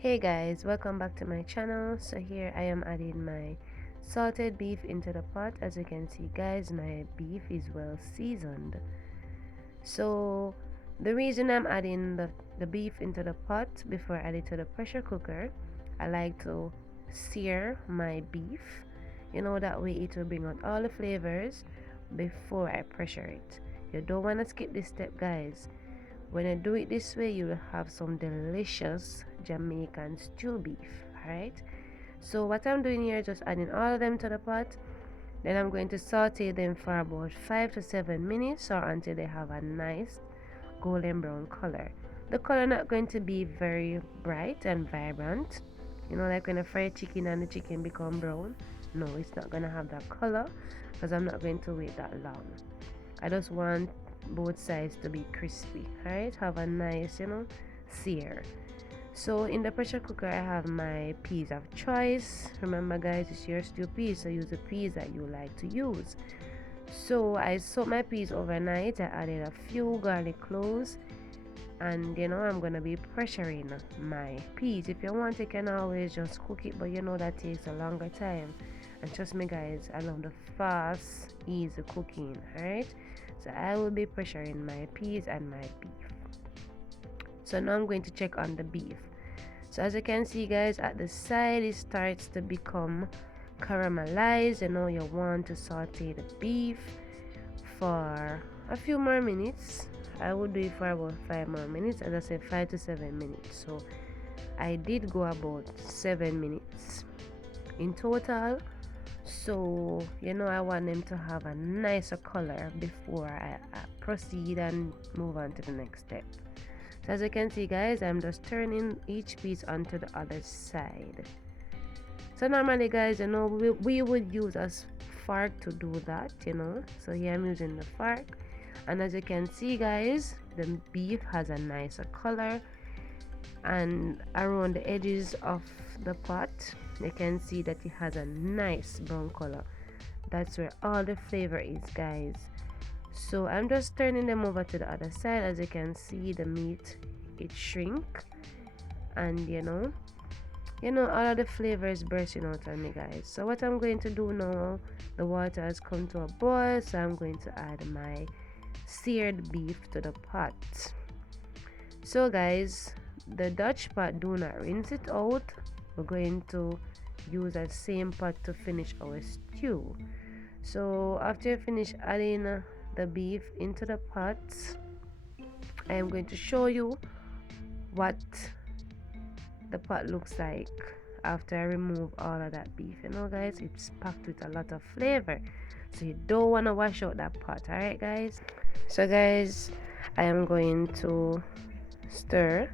Hey guys, welcome back to my channel. So here I am adding my salted beef into the pot. As you can see guys, my beef is well seasoned. So the reason I'm adding the beef into the pot before I add it to the pressure cooker, I like to sear my beef, that way it will bring out all the flavors before I pressure it. You don't want to skip this step guys. When I do it this way, you will have some delicious Jamaican stew beef. Alright, so what I'm doing here is just adding all of them to the pot. Then I'm going to saute them for about 5 to 7 minutes or until they have a nice golden brown color. The color not going to be very bright and vibrant, like when I fry chicken and the chicken become brown. No, it's not going to have that color because I'm not going to wait that long. I just want both sides to be crispy. Alright, have a nice sear. So in the pressure cooker I have my peas of choice. Remember guys, it's your stew peas, so use the peas that you like to use. So I soaked my peas overnight. I added a few garlic cloves, and I'm gonna be pressuring my peas. If you want, you can always just cook it, but that takes a longer time. And trust me guys, I love the fast, easy cooking. Alright, so I will be pressuring my peas and my beef. So now I'm going to check on the beef. So as you can see guys, at the side it starts to become caramelized. You want to saute the beef for a few more minutes. I would do it for about 5 more minutes. As I said, 5 to 7 minutes. So I did go about 7 minutes in total. So I want them to have a nicer color before I proceed and move on to the next step. So as you can see guys, I'm just turning each piece onto the other side. So normally guys, we would use a fork to do that, so here I'm using the fork. And as you can see guys, the beef has a nicer color, and around the edges of the pot you can see that it has a nice brown color. That's where all the flavor is guys. So I'm just turning them over to the other side. As you can see, the meat, it shrink, and all of the flavor is bursting out on me guys. So what I'm going to do now, the water has come to a boil, so I'm going to add my seared beef to the pot. So guys, the Dutch pot, do not rinse it out. We're going to use that same pot to finish our stew. So after you finish adding the beef into the pot, I am going to show you what the pot looks like after I remove all of that beef. Guys, it's packed with a lot of flavor, so you don't want to wash out that pot. Alright guys, so guys, I am going to stir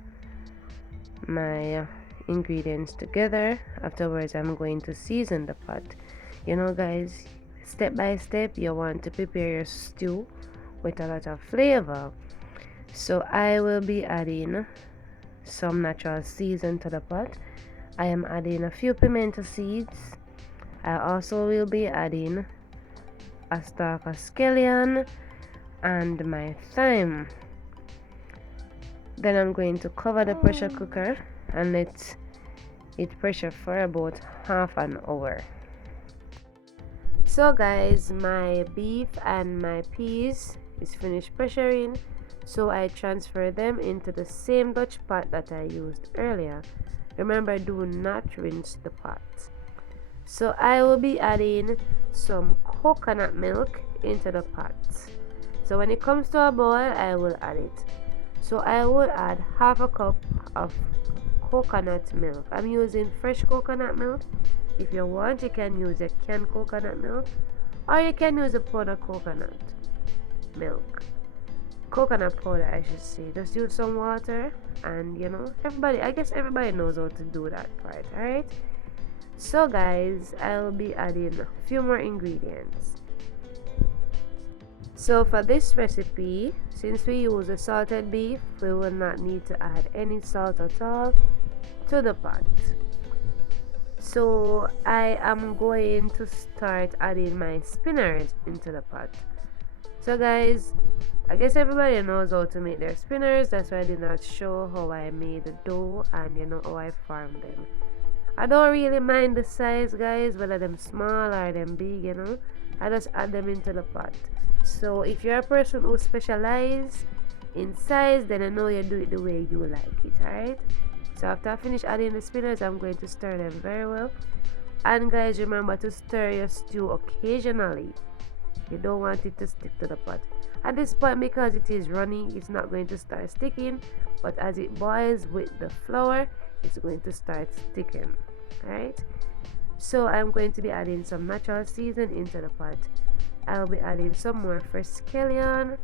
my ingredients together. Afterwards I'm going to season the pot. Guys, step by step you want to prepare your stew with a lot of flavor. So I will be adding some natural season to the pot. I am adding a few pimento seeds. I also will be adding a stalk of scallion and my thyme. Then I'm going to cover the pressure cooker and let it pressure for about half an hour. So guys, my beef and my peas is finished pressuring, so I transfer them into the same Dutch pot that I used earlier. Remember, do not rinse the pot. So I will be adding some coconut milk into the pot. So when it comes to a boil, I will add it. So I will add half a cup of coconut milk. I'm using fresh coconut milk. If you want, you can use a canned coconut milk, or you can use a powdered coconut milk. Coconut powder, I should say. Just use some water, and I guess everybody knows how to do that part. Alright, so guys, I'll be adding a few more ingredients. So for this recipe, since we use a salted beef, we will not need to add any salt at all to the pot. So I am going to start adding my spinners into the pot. So guys, I guess everybody knows how to make their spinners. That's why I did not show how I made the dough and how I farmed them. I don't really mind the size, guys, whether them small or them big. I just add them into the pot. So if you're a person who specializes in size, then I know you do it the way you like it, alright? So after I finish adding the spinners, I'm going to stir them very well. And guys, remember to stir your stew occasionally. You don't want it to stick to the pot. At this point, because it is runny, it's not going to start sticking, but as it boils with the flour, it's going to start sticking. Alright, so I'm going to be adding some natural season into the pot. I'll be adding some more fresh scallion.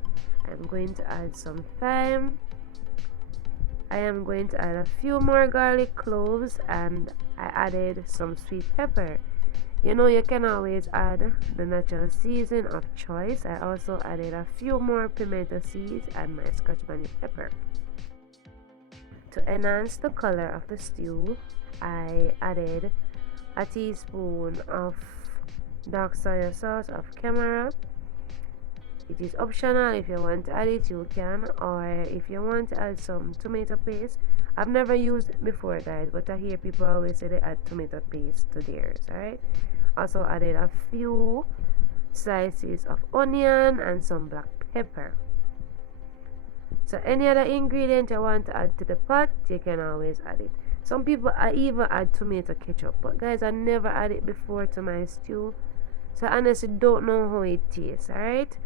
I'm going to add some thyme. I am going to add a few more garlic cloves, and I added some sweet pepper. You can always add the natural season of choice. I also added a few more pimento seeds and my scotch bonnet pepper. To enhance the color of the stew, I added a teaspoon of dark soya sauce of Camara. It is optional. If you want to add it, you can, or if you want to add some tomato paste. I've never used it before, guys, but I hear people always say they add tomato paste to theirs. Alright, also added a few slices of onion and some black pepper. So any other ingredient you want to add to the pot, you can always add it. Some people I even add tomato ketchup, but guys, I never add it before to my stew, so I honestly don't know how it tastes. Alright,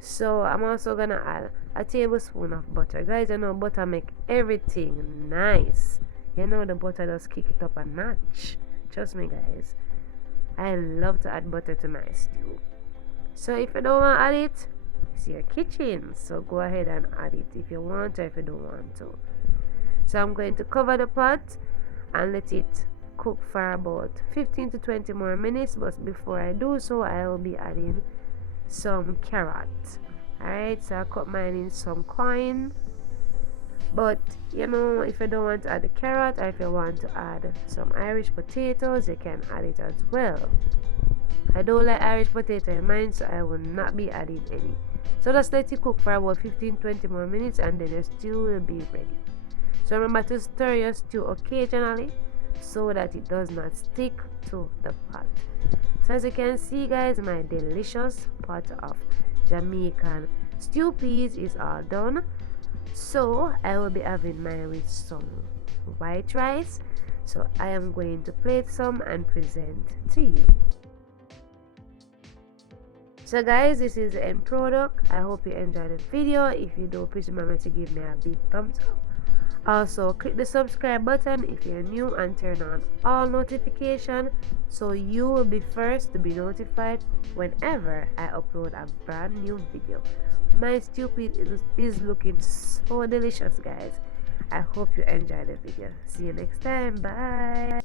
so I'm also gonna add a tablespoon of butter. Guys, butter make everything nice. The butter does kick it up a notch. Trust me, guys, I love to add butter to my stew. So if you don't want to add it, it's your kitchen, so go ahead and add it if you want or if you don't want to. So I'm going to cover the pot and let it cook for about 15 to 20 more minutes. But before I do so, I will be adding some carrot. Alright, so I cut mine in some coin. But if you don't want to add the carrot, or if you want to add some Irish potatoes, you can add it as well. I don't like Irish potato in mine, so I will not be adding any. So just let it cook for about 15-20 more minutes, and then your stew will be ready. So remember to stir your stew occasionally so that it does not stick to the pot. So as you can see, guys, my delicious pot of Jamaican stew peas is all done. So I will be having mine with some white rice. So I am going to plate some and present to you. So guys, this is the end product. I hope you enjoyed the video. If you do, please remember to give me a big thumbs up. Also, click the subscribe button if you're new and turn on all notifications so you will be first to be notified whenever I upload a brand new video. My stew is looking so delicious, guys. I hope you enjoyed the video. See you next time. Bye.